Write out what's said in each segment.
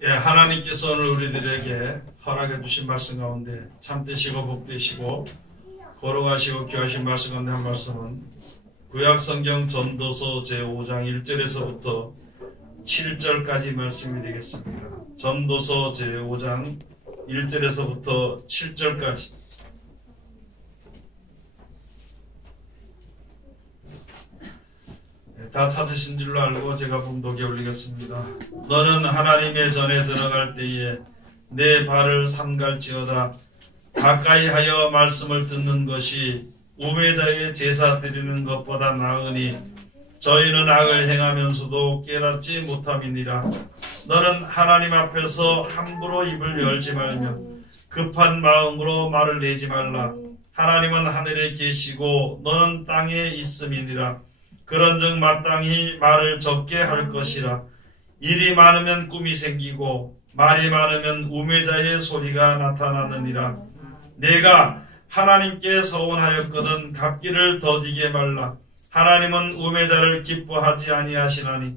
예, 하나님께서 오늘 우리들에게 허락해 주신 말씀 가운데 참되시고 복되시고 거룩하시고 귀하신 말씀 가운데 한 말씀은 구약성경 전도서 제5장 1절에서부터 7절까지 말씀이 되겠습니다. 전도서 제5장 1절에서부터 7절까지. 다 찾으신 줄로 알고 제가 봉독에 올리겠습니다. 너는 하나님의 전에 들어갈 때에 내 발을 삼갈지어다. 가까이 하여 말씀을 듣는 것이 우매자의 제사 드리는 것보다 나으니 저희는 악을 행하면서도 깨닫지 못함이니라. 너는 하나님 앞에서 함부로 입을 열지 말며 급한 마음으로 말을 내지 말라. 하나님은 하늘에 계시고 너는 땅에 있음이니라. 그런즉 마땅히 말을 적게 할 것이라. 일이 많으면 꿈이 생기고 말이 많으면 우매자의 소리가 나타나느니라. 내가 하나님께 서원하였거든 갚기를 더디게 말라. 하나님은 우매자를 기뻐하지 아니하시나니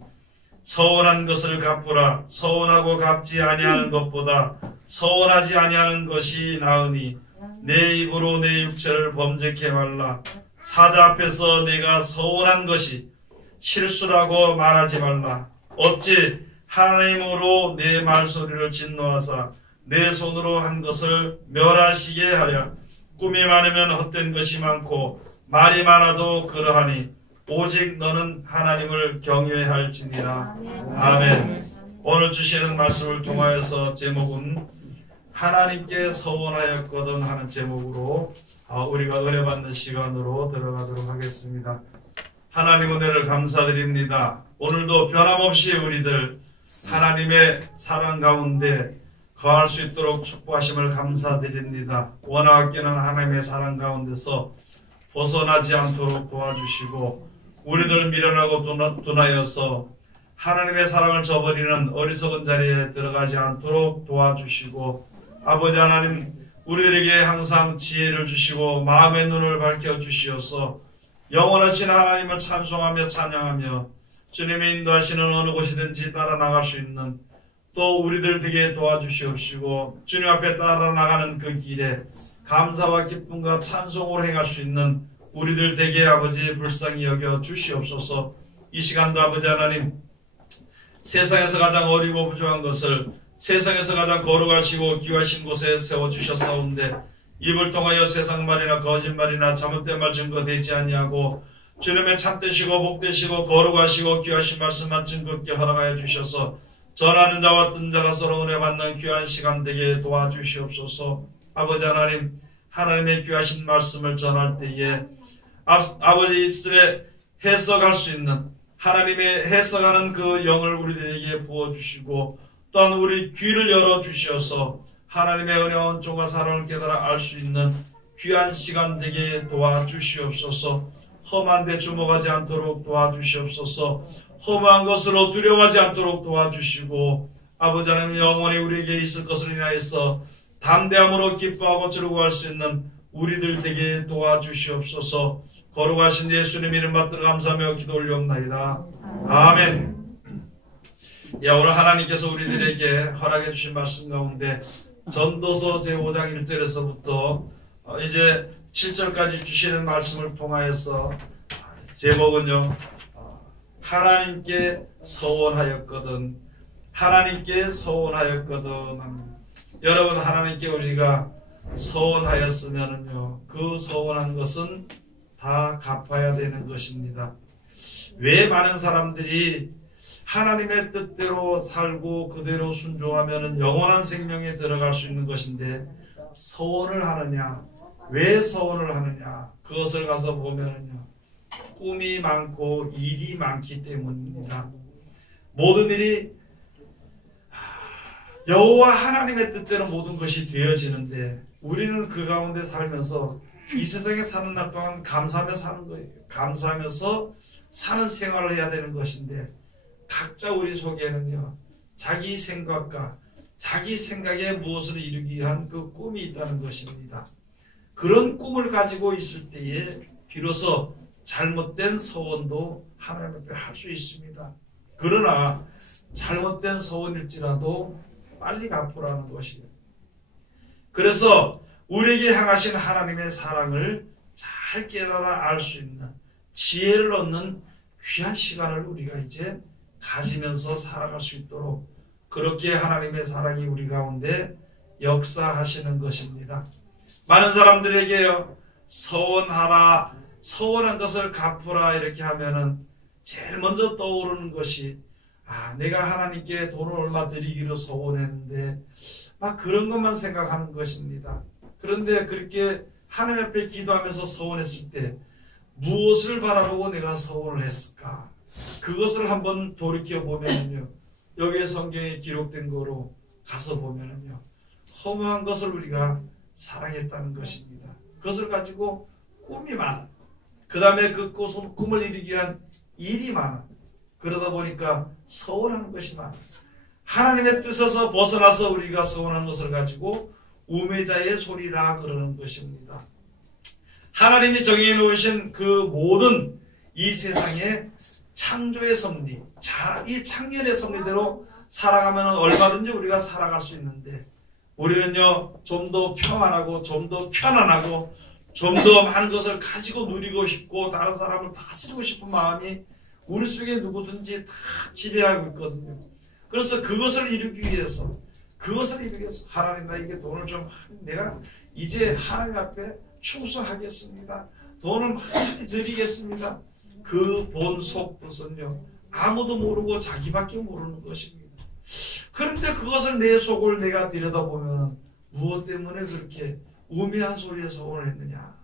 서원한 것을 갚으라. 서원하고 갚지 아니하는 것보다 서원하지 아니하는 것이 나으니 내 입으로 내 육체를 범죄케 말라. 사자 앞에서 내가 서원한 것이 실수라고 말하지 말라. 어찌 하나님으로 내 말소리를 진노하사 내 손으로 한 것을 멸하시게 하랴. 꿈이 많으면 헛된 것이 많고 말이 많아도 그러하니 오직 너는 하나님을 경외할지니라. 아멘. 오늘 주시는 말씀을 통하여서 제목은 하나님께 서원하였거든 하는 제목으로 우리가 은혜 받는 시간으로 들어가도록 하겠습니다. 하나님 은혜를 감사드립니다. 오늘도 변함없이 우리들 하나님의 사랑 가운데 거할 수 있도록 축복하심을 감사드립니다. 원하옵기는 하나님의 사랑 가운데서 벗어나지 않도록 도와주시고 우리들 미련하고 둔하여서 하나님의 사랑을 저버리는 어리석은 자리에 들어가지 않도록 도와주시고 아버지 하나님 우리들에게 항상 지혜를 주시고 마음의 눈을 밝혀주시어서 영원하신 하나님을 찬송하며 찬양하며 주님의 인도하시는 어느 곳이든지 따라 나갈 수 있는 또 우리들 되게 도와주시옵시고 주님 앞에 따라 나가는 그 길에 감사와 기쁨과 찬송으로 행할 수 있는 우리들 되게 아버지 불쌍히 여겨 주시옵소서. 이 시간도 아버지 하나님 세상에서 가장 어리고 부족한 것을 세상에서 가장 거룩하시고 귀하신 곳에 세워주셨사온데 입을 통하여 세상 말이나 거짓말이나 잘못된 말 증거되지 아니하고 주님의 참되시고 복되시고 거룩하시고 귀하신 말씀만 증거롭게 허락하여 주셔서 전하는 자와 듣는 자가 서로 은혜 받는 귀한 시간 되게 도와주시옵소서. 아버지 하나님 하나님의 귀하신 말씀을 전할 때에 아버지 입술에 해석할 수 있는 하나님의 해석하는 그 영을 우리들에게 부어주시고 또한 우리 귀를 열어주셔서 하나님의 은혜와 은총과 사랑을 깨달아 알 수 있는 귀한 시간 되게 도와주시옵소서. 험한 데 주목하지 않도록 도와주시옵소서. 험한 것으로 두려워하지 않도록 도와주시고 아버지 하나님 영원히 우리에게 있을 것을 인하여서 담대함으로 기뻐하고 즐거워할 수 있는 우리들 되게 도와주시옵소서. 거룩하신 예수님 이름 받들어 감사하며 기도 올리옵나이다. 아멘. 오늘 하나님께서 우리들에게 허락해 주신 말씀 가운데 전도서 제5장 1절에서부터 이제 7절까지 주시는 말씀을 통하여서 제목은요 하나님께 서원하였거든 하나님께 서원하였거든. 여러분 하나님께 우리가 서원하였으면은요 그 서원한 것은 다 갚아야 되는 것입니다. 왜 많은 사람들이 하나님의 뜻대로 살고 그대로 순종하면 영원한 생명에 들어갈 수 있는 것인데 서원을 하느냐? 왜 서원을 하느냐? 그것을 가서 보면은요 꿈이 많고 일이 많기 때문입니다. 모든 일이 여호와 하나님의 뜻대로 모든 것이 되어지는데 우리는 그 가운데 살면서 이 세상에 사는 날 동안 감사하며 사는 거예요. 감사하면서 사는 생활을 해야 되는 것인데 각자 우리 속에는요 자기 생각과 자기 생각에 무엇을 이루기 위한 그 꿈이 있다는 것입니다. 그런 꿈을 가지고 있을 때에 비로소 잘못된 서원도 하나님 앞에 할 수 있습니다. 그러나 잘못된 서원일지라도 빨리 갚으라는 것이에요. 그래서 우리에게 향하신 하나님의 사랑을 잘 깨달아 알 수 있는 지혜를 얻는 귀한 시간을 우리가 이제 가지면서 살아갈 수 있도록 그렇게 하나님의 사랑이 우리 가운데 역사하시는 것입니다. 많은 사람들에게요, 서원하라, 서원한 것을 갚으라 이렇게 하면은 제일 먼저 떠오르는 것이 내가 하나님께 돈을 얼마 드리기로 서원했는데 막 그런 것만 생각하는 것입니다. 그런데 그렇게 하나님 앞에 기도하면서 서원했을 때 무엇을 바라보고 내가 서원을 했을까? 그것을 한번 돌이켜보면요, 여기에 성경에 기록된 거로 가서 보면요, 허무한 것을 우리가 사랑했다는 것입니다. 그것을 가지고 꿈이 많아. 그 다음에 그 꿈을 이루기 위한 일이 많아. 그러다 보니까 서운한 것이 많아. 하나님의 뜻에서 벗어나서 우리가 서운한 것을 가지고 우매자의 소리라 그러는 것입니다. 하나님이 정해 놓으신 그 모든 이 세상의 창조의 섭리, 이 창년의 섭리대로 살아가면 얼마든지 우리가 살아갈 수 있는데, 우리는요, 좀 더 평안하고 좀 더 편안하고 좀 더 많은 것을 가지고 누리고 싶고 다른 사람을 다스리고 싶은 마음이 우리 속에 누구든지 다 지배하고 있거든요. 그래서 그것을 이루기 위해서 하나님, 나에게 돈을 좀, 내가 이제 하나님 앞에 충성하겠습니다. 돈을 많이 드리겠습니다. 그 본 속 뜻은요, 아무도 모르고 자기밖에 모르는 것입니다. 그런데 그것을 내 속을 내가 들여다보면 무엇 때문에 그렇게 우매한 소리에 서원을 했느냐,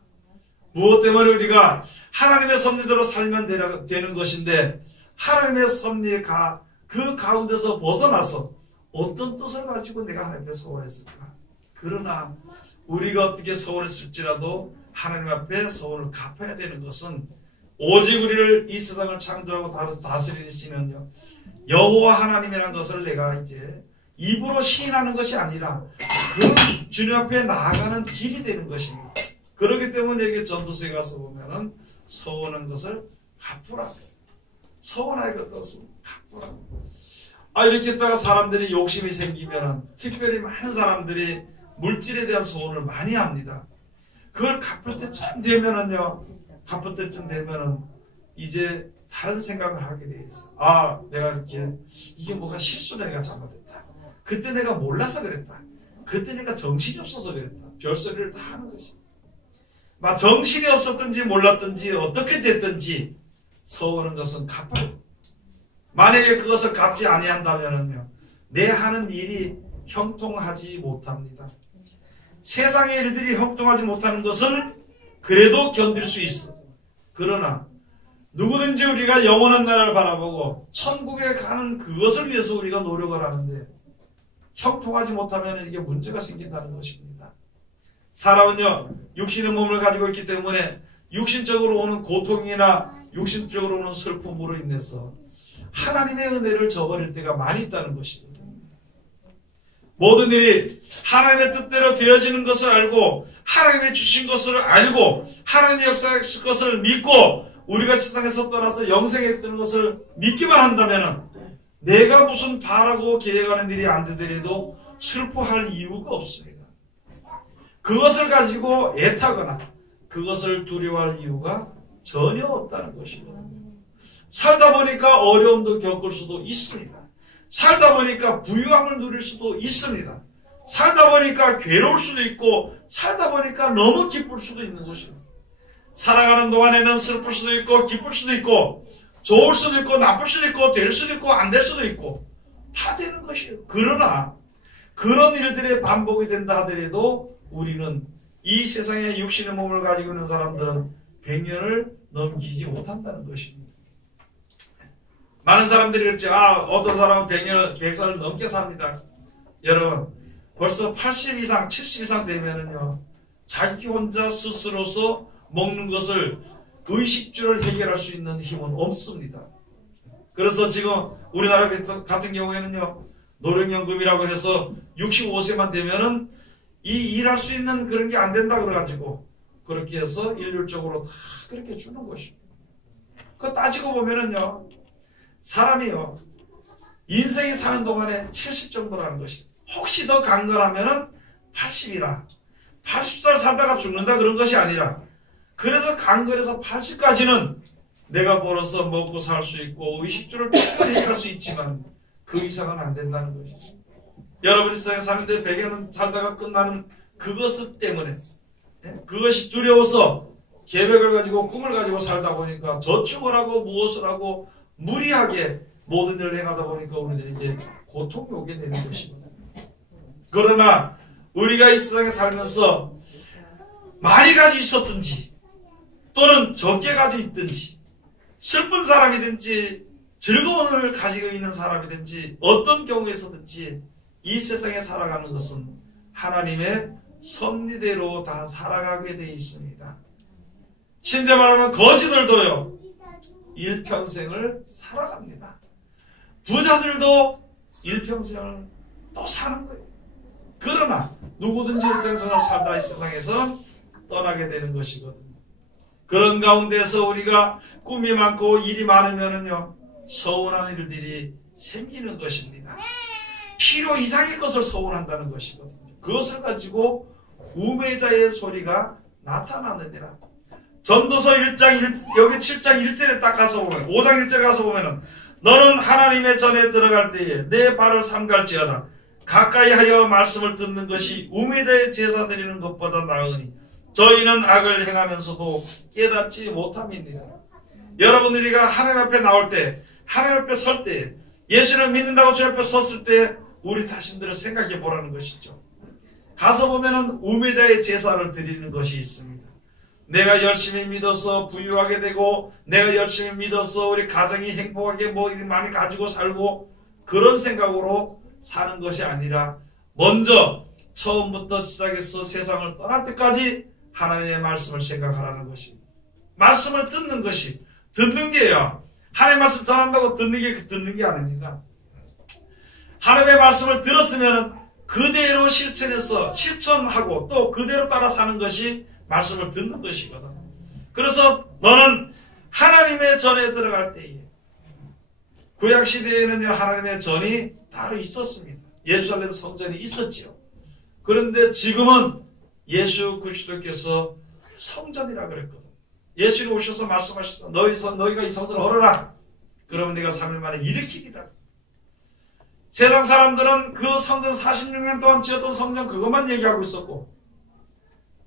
무엇 때문에 우리가 하나님의 섭리대로 살면 되는 것인데 하나님의 섭리의 그 가운데서 벗어나서 어떤 뜻을 가지고 내가 하나님 앞에 서원했을까? 그러나 우리가 어떻게 서원했을지라도 하나님 앞에 서원을 갚아야 되는 것은 오직 우리를 이 세상을 창조하고 다스리시는요, 여호와 하나님이라는 것을 내가 이제 입으로 시인하는 것이 아니라 그 주님 앞에 나아가는 길이 되는 것입니다. 그렇기 때문에 여기 전도서에 가서 보면은 서원한 것을 갚으라. 서원하게 떴습니다. 갚으라. 이렇게 했다가 사람들이 욕심이 생기면은, 특별히 많은 사람들이 물질에 대한 소원을 많이 합니다. 그걸 갚을 때쯤 되면은요, 이제 다른 생각을 하게 돼 있어. 내가 이렇게, 이게 뭐가 실수로 내가 잘못했다. 그때 내가 몰라서 그랬다. 그때 내가 정신이 없어서 그랬다. 별소리를 다 하는 것이. 정신이 없었든지 몰랐든지 어떻게 됐든지 서운한 것은 갚아야 돼. 만약에 그것을 갚지 아니한다면요, 내 하는 일이 형통하지 못합니다. 세상의 일들이 형통하지 못하는 것은 그래도 견딜 수 있어. 그러나 누구든지 우리가 영원한 나라를 바라보고 천국에 가는 그것을 위해서 우리가 노력을 하는데 형통하지 못하면 이게 문제가 생긴다는 것입니다. 사람은요, 육신의 몸을 가지고 있기 때문에 육신적으로 오는 고통이나 육신적으로 오는 슬픔으로 인해서 하나님의 은혜를 저버릴 때가 많이 있다는 것입니다. 모든 일이 하나님의 뜻대로 되어지는 것을 알고 하나님의 주신 것을 알고 하나님의 역사하실 것을 믿고 우리가 세상에서 떠나서 영생에 뜨는 것을 믿기만 한다면 내가 무슨 바라고 계획하는 일이 안 되더라도 슬퍼할 이유가 없습니다. 그것을 가지고 애타거나 그것을 두려워할 이유가 전혀 없다는 것입니다. 살다 보니까 어려움도 겪을 수도 있습니다. 살다 보니까 부유함을 누릴 수도 있습니다. 살다 보니까 괴로울 수도 있고 살다 보니까 너무 기쁠 수도 있는 것입니다. 살아가는 동안에는 슬플 수도 있고 기쁠 수도 있고 좋을 수도 있고 나쁠 수도 있고 될 수도 있고 안 될 수도 있고 다 되는 것이에요. 그러나 그런 일들의 반복이 된다 하더라도 우리는 이 세상에 육신의 몸을 가지고 있는 사람들은 100년을 넘기지 못한다는 것입니다. 많은 사람들이 그랬죠. 어떤 사람은 100살을 넘게 삽니다. 여러분, 벌써 80 이상, 70 이상 되면은요, 자기 혼자 스스로서 먹는 것을 의식주를 해결할 수 있는 힘은 없습니다. 그래서 지금 우리나라 같은 경우에는요, 노령연금이라고 해서 65세만 되면은 이 일할 수 있는 그런 게 안 된다 그래가지고 그렇게 해서 일률적으로 다 그렇게 주는 것입니다. 그거 따지고 보면은요, 사람이요, 인생이 사는 동안에 70 정도라는 것이 혹시 더 강건하면은 80이라. 80살 살다가 죽는다 그런 것이 아니라 그래도 강건해서 80까지는 내가 벌어서 먹고 살 수 있고 의식주를 충분히 해결할 수 있지만 그 이상은 안 된다는 것이죠. 여러분 이 세상에 사는데 100년 살다가 끝나는 그것 때문에 그것이 두려워서 계획을 가지고 꿈을 가지고 살다 보니까 저축을 하고 무엇을 하고 무리하게 모든 일을 행하다 보니까 우리들이 이제 고통이 오게 되는 것이거든요. 그러나 우리가 이 세상에 살면서 많이 가지고 있었든지 또는 적게 가지고 있든지 슬픈 사람이든지 즐거움을 가지고 있는 사람이든지 어떤 경우에서든지 이 세상에 살아가는 것은 하나님의 섭리대로 다 살아가게 되어 있습니다. 심지어 말하면 거지들도요 일평생을 살아갑니다. 부자들도 일평생을 또 사는 거예요. 그러나 누구든지 일평생을 살다 이 세상에서는 떠나게 되는 것이거든요. 그런 가운데서 우리가 꿈이 많고 일이 많으면은요 서운한 일들이 생기는 것입니다. 필요 이상의 것을 서운한다는 것이거든요. 그것을 가지고 우매자의 소리가 나타나느니라. 전도서 1장 1, 여기 7장 1절에 딱 가서 보면 5장 1절에 가서 보면은 너는 하나님의 전에 들어갈 때에 내 발을 삼갈지어다. 가까이 하여 말씀을 듣는 것이 우매자의 제사 드리는 것보다 나으니 저희는 악을 행하면서도 깨닫지 못함이니라. 여러분들이가 하나님 앞에 나올 때 하나님 앞에 설 때 예수를 믿는다고 주 앞에 섰을 때 우리 자신들을 생각해 보라는 것이죠. 가서 보면은 우매자의 제사를 드리는 것이 있습니다. 내가 열심히 믿어서 부유하게 되고 내가 열심히 믿어서 우리 가정이 행복하게 뭐 많이 가지고 살고 그런 생각으로 사는 것이 아니라 먼저 처음부터 시작해서 세상을 떠날 때까지 하나님의 말씀을 생각하라는 것입니다. 말씀을 듣는 것이 듣는 게요. 하나님의 말씀 전한다고 듣는 게 아닙니다. 하나님의 말씀을 들었으면 그대로 실천해서 실천하고 또 그대로 따라 사는 것이 말씀을 듣는 것이거든. 그래서 너는 하나님의 전에 들어갈 때에 구약시대에는요 하나님의 전이 따로 있었습니다. 예루살렘 성전이 있었지요. 그런데 지금은 예수 그리스도께서 성전이라 그랬거든. 예수님 오셔서 말씀하셨어. 너희가 이 성전을 헐어라. 그러면 내가 3일 만에 일으키리라. 세상 사람들은 그 성전 46년 동안 지었던 성전 그것만 얘기하고 있었고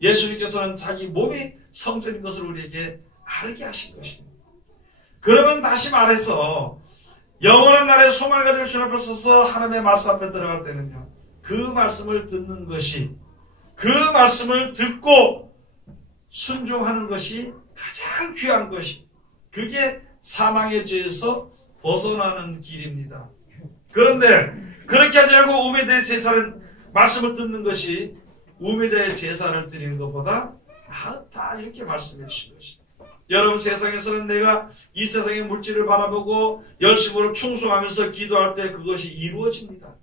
예수님께서는 자기 몸이 성전인 것을 우리에게 알게 하신 것입니다. 그러면 다시 말해서 영원한 날에 소망을 가지고 주님 앞에 서서 하나님의 말씀 앞에 들어갈 때는요 그 말씀을 듣는 것이 그 말씀을 듣고 순종하는 것이 가장 귀한 것이 그게 사망의 죄에서 벗어나는 길입니다. 그런데 그렇게 하지 않고 우매자의 제사를 말씀을 듣는 것이 우매자의 제사를 드리는 것보다 낫다 이렇게 말씀해 주신 것입니다. 여러분 세상에서는 내가 이 세상의 물질을 바라보고 열심으로 충성하면서 기도할 때 그것이 이루어집니다.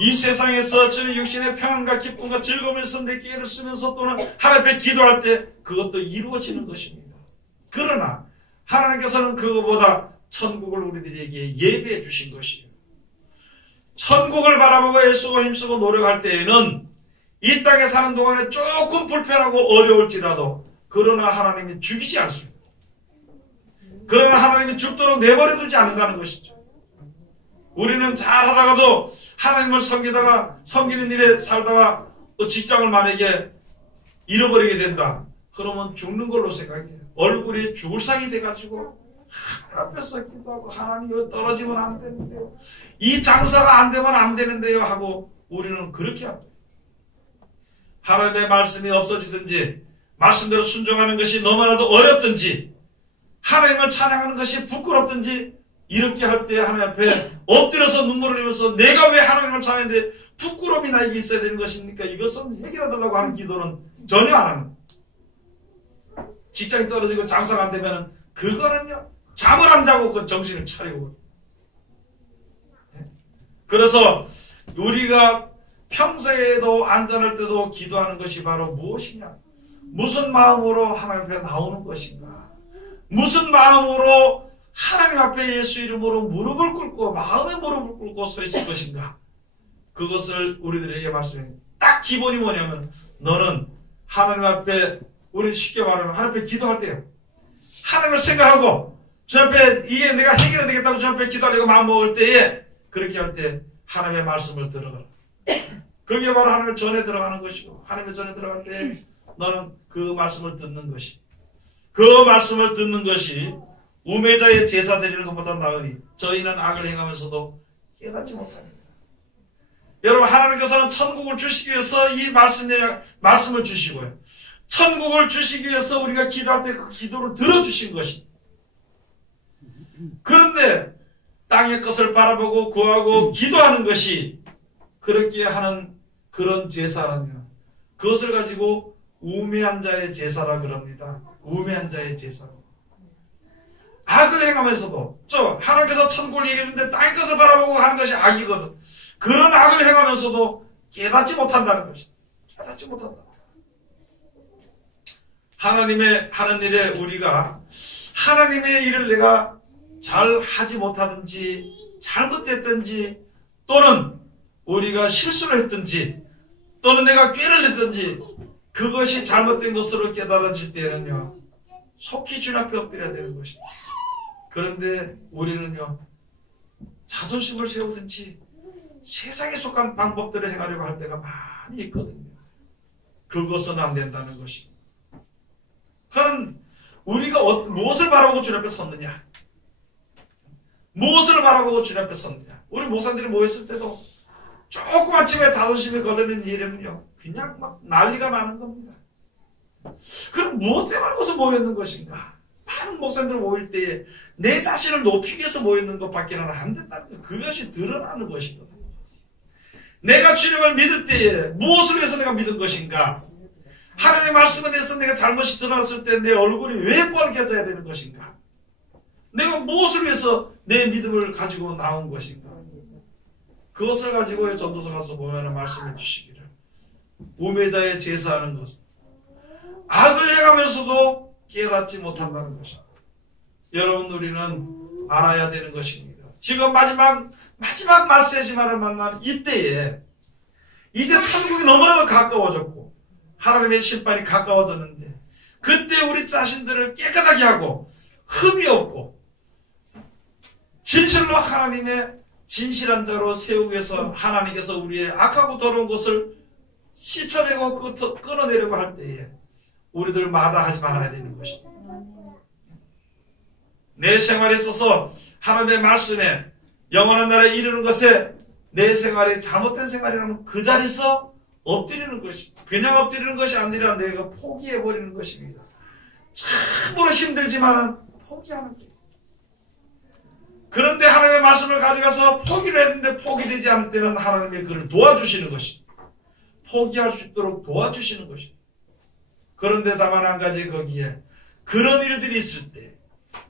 이 세상에서 주는 육신의 평안과 기쁨과 즐거움에서 내 기회를 쓰면서 또는 하나님 앞에 기도할 때 그것도 이루어지는 것입니다. 그러나 하나님께서는 그것보다 천국을 우리들에게 예배해 주신 것이에요. 천국을 바라보고 애쓰고 힘쓰고 노력할 때에는 이 땅에 사는 동안에 조금 불편하고 어려울지라도 그러나 하나님이 죽이지 않습니다. 그러나 하나님이 죽도록 내버려 두지 않는다는 것이죠. 우리는 잘하다가도 하나님을 섬기는 일에 살다가 직장을 만약에 잃어버리게 된다. 그러면 죽는 걸로 생각해요. 얼굴이 죽을 상이 돼가지고 앞에서 기도하고 하나님 떨어지면 안 되는데요. 이 장사가 안 되면 안 되는데요 하고 우리는 그렇게 합니다. 하나님의 말씀이 없어지든지 말씀대로 순종하는 것이 너무나도 어렵든지 하나님을 찬양하는 것이 부끄럽든지 이렇게 할 때 하나님 앞에 엎드려서 눈물을 흘리면서 내가 왜 하나님을 찬양하는데 부끄러움이 나에게 있어야 되는 것입니까? 이것은 해결해달라고 하는 기도는 전혀 안 합니다. 직장이 떨어지고 장사가 안 되면 그거는요 잠을 안 자고 그 정신을 차리고 그래서 우리가 평소에도 안전할 때도 기도하는 것이 바로 무엇이냐? 무슨 마음으로 하나님 앞에 나오는 것인가? 무슨 마음으로 하나님 앞에 예수 이름으로 무릎을 꿇고 마음의 무릎을 꿇고 서 있을 것인가? 그것을 우리들에게 말씀해. 딱 기본이 뭐냐면 너는 하나님 앞에, 우리 쉽게 말하면 하나님 앞에 기도할 때요, 하나님을 생각하고 주 앞에 이게 내가 해결해야 되겠다고 주 앞에 기도하려고 마음먹을 때에, 그렇게 할 때 하나님의 말씀을 들어가라. 그게 바로 하나님의 전에 들어가는 것이고, 하나님의 전에 들어갈 때 너는 그 말씀을 듣는 것이, 그 말씀을 듣는 것이 우매자의 제사 드리는 것보다 나으니 저희는 악을 행하면서도 깨닫지 못합니다. 여러분, 하나님께서는 천국을 주시기 위해서 이 말씀을 주시고요, 천국을 주시기 위해서 우리가 기도할 때 그 기도를 들어주신 것이, 그런데 땅의 것을 바라보고 구하고 기도하는 것이 그렇게 하는 그런 제사라면 그것을 가지고 우매한 자의 제사라 그럽니다. 우매한 자의 제사로. 악을 행하면서도, 하나님께서 천국을 얘기했는데 땅의 것을 바라보고 하는 것이 악이거든. 그런 악을 행하면서도 깨닫지 못한다는 것이다. 깨닫지 못한다. 하나님의 하는 일에 우리가 하나님의 일을 내가 잘 하지 못하든지 잘못했든지, 또는 우리가 실수를 했든지, 또는 내가 꾀를 냈든지, 그것이 잘못된 것으로 깨달아질 때는요, 속히 주님 앞에 엎드려야 되는 것입니다. 그런데 우리는요, 자존심을 세우든지 세상에 속한 방법들을 행하려고 할 때가 많이 있거든요. 그것은 안 된다는 것입니다. 그럼 우리가 무엇을 바라고 주님 앞에 섰느냐? 무엇을 바라고 주님 앞에 섰느냐? 우리 목사님들이 모였을 때도 조금 아침에 자존심이 걸리는 일이면요, 그냥 막 난리가 나는 겁니다. 그럼 무엇 때문에 거기서 모였는 것인가? 많은 목사님들 모일 때에 내 자신을 높이기 위해서 모였는 것밖에는 안 된다는 거예요. 그것이 드러나는 것이거든요. 내가 주님을 믿을 때에 무엇을 위해서 내가 믿은 것인가? 하나님의 말씀을 위해서 내가 잘못이 드러났을 때 내 얼굴이 왜 뻘개져야 되는 것인가? 내가 무엇을 위해서 내 믿음을 가지고 나온 것인가? 그것을 가지고 전도서 가서 보면 말씀해 주시기를, 우매자의 제사하는 것은 악을 행하면서도 깨닫지 못한다는 것입니다. 여러분, 우리는 알아야 되는 것입니다. 지금 마지막 말세지만을 만난 이때에 이제 천국이 너무나도 가까워졌고 하나님의 심판이 가까워졌는데, 그때 우리 자신들을 깨끗하게 하고 흠이 없고 진실로 하나님의 진실한 자로 세우기 위해서 하나님께서 우리의 악하고 더러운 것을 씻어내고 끊어내려고 할 때에 우리들 마다하지 말아야 되는 것입니다. 내 생활에 있어서 하나님의 말씀에 영원한 날에 이르는 것에 내 생활이 잘못된 생활이라면 그 자리에서 엎드리는 것이, 그냥 엎드리는 것이 아니라 내가 포기해버리는 것입니다. 참으로 힘들지만 포기하는 거예요. 그런데 하나님의 말씀을 가져가서 포기를 했는데 포기되지 않을 때는 하나님의 그를 도와주시는 것입니다. 포기할 수 있도록 도와주시는 것입니다. 그런데 다만 한 가지, 거기에 그런 일들이 있을 때,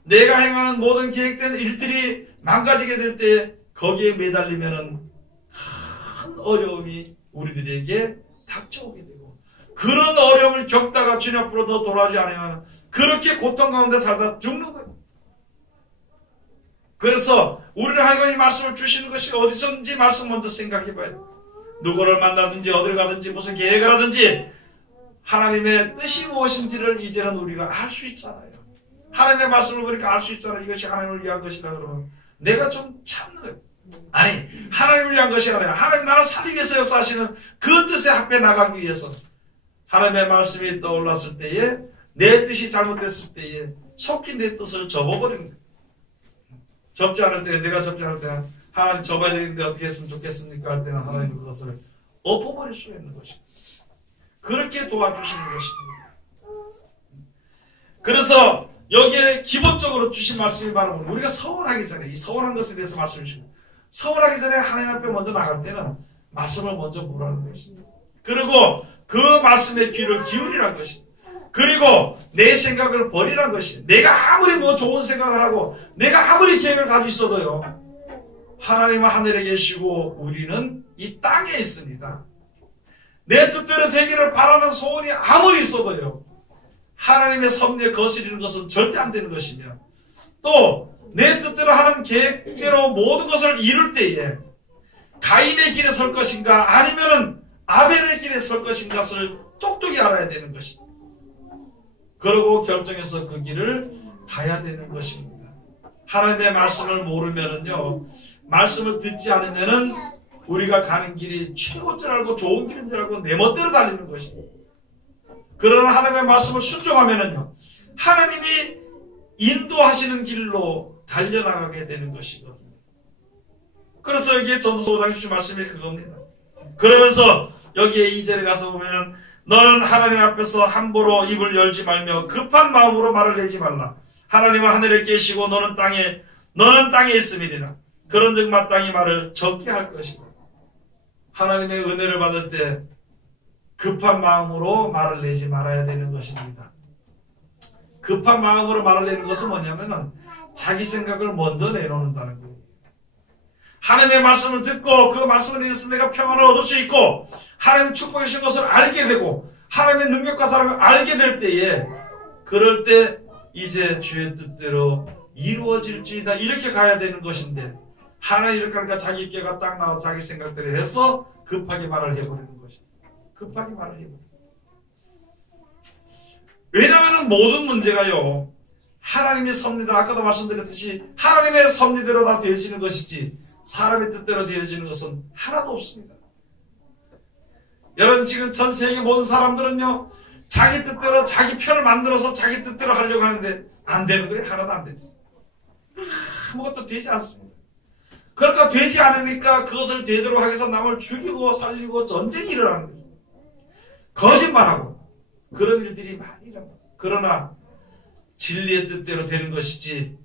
내가 행하는 모든 계획된 일들이 망가지게 될 때 거기에 매달리면은 큰 어려움이 우리들에게 닥쳐오게 되고, 그런 어려움을 겪다가 주님 앞으로 더 돌아오지 않으면 그렇게 고통 가운데 살다 죽는 거예요. 그래서 우리는 하나님이 말씀을 주시는 것이 어디서든지 말씀 먼저 생각해 봐야 돼요. 누구를 만나든지 어딜 가든지 무슨 계획을 하든지 하나님의 뜻이 무엇인지를 이제는 우리가 알 수 있잖아요. 하나님의 말씀을 보니까 알 수 있잖아요. 이것이 하나님을 위한 것이다 그러면 내가 좀 참는 거예요. 아니, 하나님을 위한 것이 아니라 하나님 나를 살리기 위해서 역사하시는 그 뜻에 합해 나가기 위해서 하나님의 말씀이 떠올랐을 때에, 내 뜻이 잘못됐을 때에 속히 내 뜻을 접어버리는 거예요. 접지 않을 때, 내가 접지 않을 때는 하나님 접어야 되는데 어떻게 했으면 좋겠습니까? 할 때는 하나님 그것을 엎어버릴 수 있는 것입니다. 그렇게 도와주시는 것입니다. 그래서 여기에 기본적으로 주신 말씀이 바로 우리가 서원하기 전에, 이 서원한 것에 대해서 말씀을 주시고, 서원하기 전에 하나님 앞에 먼저 나갈 때는 말씀을 먼저 보라는 것입니다. 그리고 그 말씀에 귀를 기울이라는 것입니다. 그리고 내 생각을 버리라는 것이에요. 내가 아무리 좋은 생각을 하고 내가 아무리 계획을 가지고 있어도요, 하나님은 하늘에 계시고 우리는 이 땅에 있습니다. 내 뜻대로 되기를 바라는 소원이 아무리 있어도요, 하나님의 섭리에 거스리는 것은 절대 안 되는 것이며, 또 내 뜻대로 하는 계획대로 모든 것을 이룰 때에 가인의 길에 설 것인가 아니면은 아벨의 길에 설 것인가를 똑똑히 알아야 되는 것이다. 그러고 결정해서 그 길을 가야 되는 것입니다. 하나님의 말씀을 모르면은요, 말씀을 듣지 않으면은 우리가 가는 길이 최고인 줄 알고 좋은 길인 줄 알고 내 멋대로 달리는 것입니다. 그러나 하나님의 말씀을 순종하면은요, 하나님이 인도하시는 길로 달려나가게 되는 것이거든요. 그래서 여기에 전도서 5장 10절 말씀이 그겁니다. 그러면서 여기에 2절에 가서 보면은 너는 하나님 앞에서 함부로 입을 열지 말며 급한 마음으로 말을 내지 말라. 하나님은 하늘에 계시고 너는 땅에 있음이니라. 그런즉 마땅히 말을 적게 할 것이다. 하나님의 은혜를 받을 때 급한 마음으로 말을 내지 말아야 되는 것입니다. 급한 마음으로 말을 내는 것은 뭐냐면은 자기 생각을 먼저 내놓는다는 거예요. 하나님의 말씀을 듣고 그 말씀을 인해서 내가 평안을 얻을 수 있고 하나님의 축복해 주신 것을 알게 되고 하나님의 능력과 사랑을 알게 될 때에 그럴 때 이제 주의 뜻대로 이루어질지이다 이렇게 가야 되는 것인데 하나님 이렇게 하니까 자기 꾀가 딱 나와서 자기 생각대로 해서 급하게 말을 해버리는 것입니다. 급하게 말을 해버리는 것입니다. 왜냐하면 모든 문제가요 하나님의 섭리다 아까도 말씀드렸듯이 하나님의 섭리대로 다 되어지는 것이지 사람의 뜻대로 되어지는 것은 하나도 없습니다. 여러분 지금 전 세계 모든 사람들은요 자기 뜻대로 자기 편을 만들어서 자기 뜻대로 하려고 하는데 안 되는 거예요. 하나도 안 되죠. 아무것도 되지 않습니다. 그러니까 되지 않으니까 그것을 되도록 하기 위해서 남을 죽이고 살리고 전쟁이 일어나는 거예요. 거짓말하고 그런 일들이 많이 일어납니다. 그러나 진리의 뜻대로 되는 것이지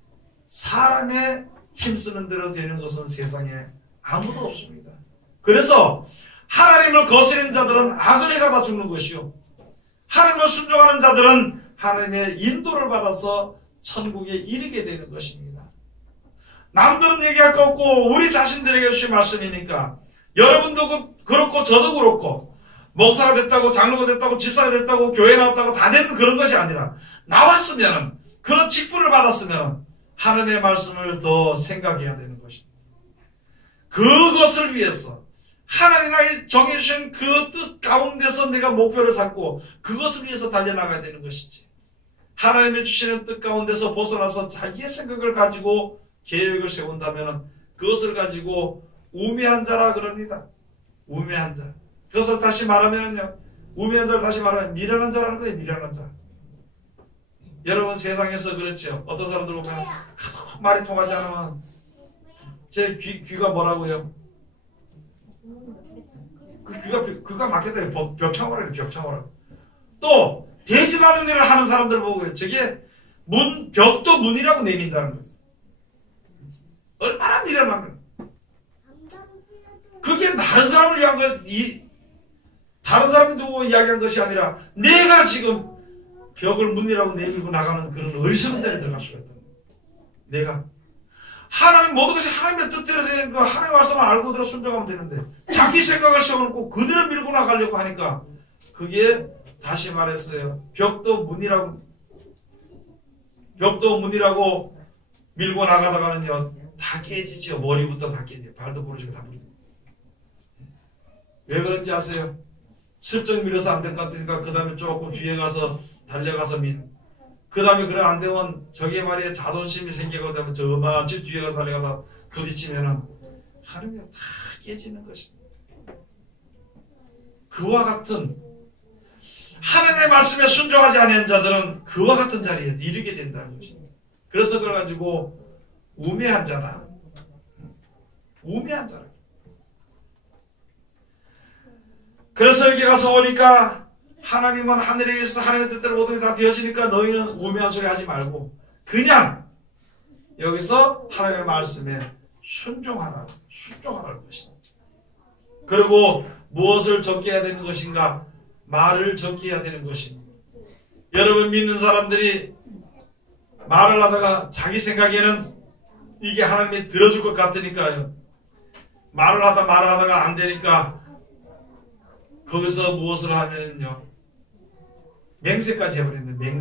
사람의 힘쓰는 대로 되는 것은 세상에 아무도 없습니다. 그래서 하나님을 거스르는 자들은 악을 해가다 죽는 것이요 하나님을 순종하는 자들은 하나님의 인도를 받아서 천국에 이르게 되는 것입니다. 남들은 얘기할 거 없고 우리 자신들에게 주신 말씀이니까 여러분도 그렇고 저도 그렇고 목사가 됐다고 장로가 됐다고 집사가 됐다고 교회 나왔다고 다 되는 그런 것이 아니라 나왔으면 그런 직분을 받았으면 하나님의 말씀을 더 생각해야 되는 것입니다. 그것을 위해서 하나님이 정해주신 그 뜻 가운데서 내가 목표를 삼고 그것을 위해서 달려나가야 되는 것이지 하나님이 주시는 뜻 가운데서 벗어나서 자기의 생각을 가지고 계획을 세운다면 그것을 가지고 우매한 자라 그럽니다. 우매한 자. 그것을 다시 말하면요 우매한 자를 다시 말하면 미련한 자라는 거예요. 미련한 자. 여러분 세상에서 그렇죠. 어떤 사람들 보면 말이 통하지 않으면 제 귀가 뭐라고요? 그 귀가 막혔다. 벽창호라고 벽창호라고. 또 되지 않은 일을 하는 사람들 보고요. 저게 벽도 문이라고 내민다는 거죠. 얼마나 미련하면 그게 다른 사람을 위한 것, 다른 사람이 두고 이야기한 것이 아니라 내가 지금 벽을 문이라고 내밀고 나가는 그런 어리석은 자리에 들어갈 수가 있다. 내가 하나님 모든 것이 하나님의 뜻대로 되는 거 하나님의 말씀을 알고 들어 순종하면 되는데 자기 생각을 세워놓고 그대로 밀고 나가려고 하니까 그게 다시 말했어요. 벽도 문이라고 밀고 나가다가는요 다 깨지죠. 머리부터 다 깨져요. 발도 부러지고 다 부러지고. 왜 그런지 아세요? 슬쩍 밀어서 안 될 것 같으니까 그 다음에 조금 뒤에 가서 달려가서 그 다음에 그래 안 되면 저게 말이야 자존심이 생기고 되면 저 어마어마한 집 뒤에 가서 달려가다 부딪히면은 하나님이 다 깨지는 것입니다. 그와 같은 하나님의 말씀에 순종하지 않은 자들은 그와 같은 자리에 이르게 된다는 것입니다. 그래서 그래가지고 우매한 자다. 우매한 자다. 그래서 여기 가서 오니까 하나님은 하늘에 계셔서 하나님의 뜻대로 모든 게 다 되어지니까 너희는 우매한 소리 하지 말고 그냥 여기서 하나님의 말씀에 순종하라는 것입니다. 그리고 무엇을 적게 해야 되는 것인가? 말을 적게 해야 되는 것입니다. 여러분 믿는 사람들이 말을 하다가 자기 생각에는 이게 하나님이 들어줄 것 같으니까요. 말을 하다가 안 되니까 거기서 무엇을 하면요. 맹세까지 해버리는 거예요.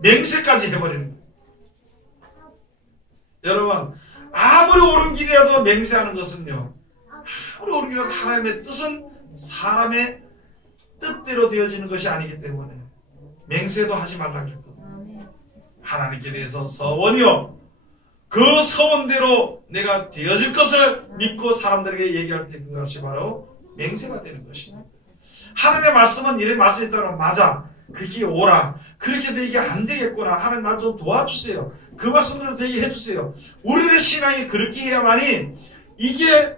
맹세까지 해버리는 거예요. 여러분 아무리 옳은 길이라도 맹세하는 것은요. 아무리 옳기라도 하나님의 뜻은 사람의 뜻대로 되어지는 것이 아니기 때문에 맹세도 하지 말라고 했거든요. 하나님께 대해서 서원이요, 그 서원대로 내가 되어질 것을 믿고 사람들에게 얘기할 때 그것이 바로 맹세가 되는 것입니다. 하나님의 말씀은 이런 말씀이 있다면 맞아, 그게 옳아, 그렇게 되게 안 되겠구나, 하나님 날 좀 도와주세요, 그 말씀대로 되게 해주세요. 우리의 신앙이 그렇게 해야만이 이게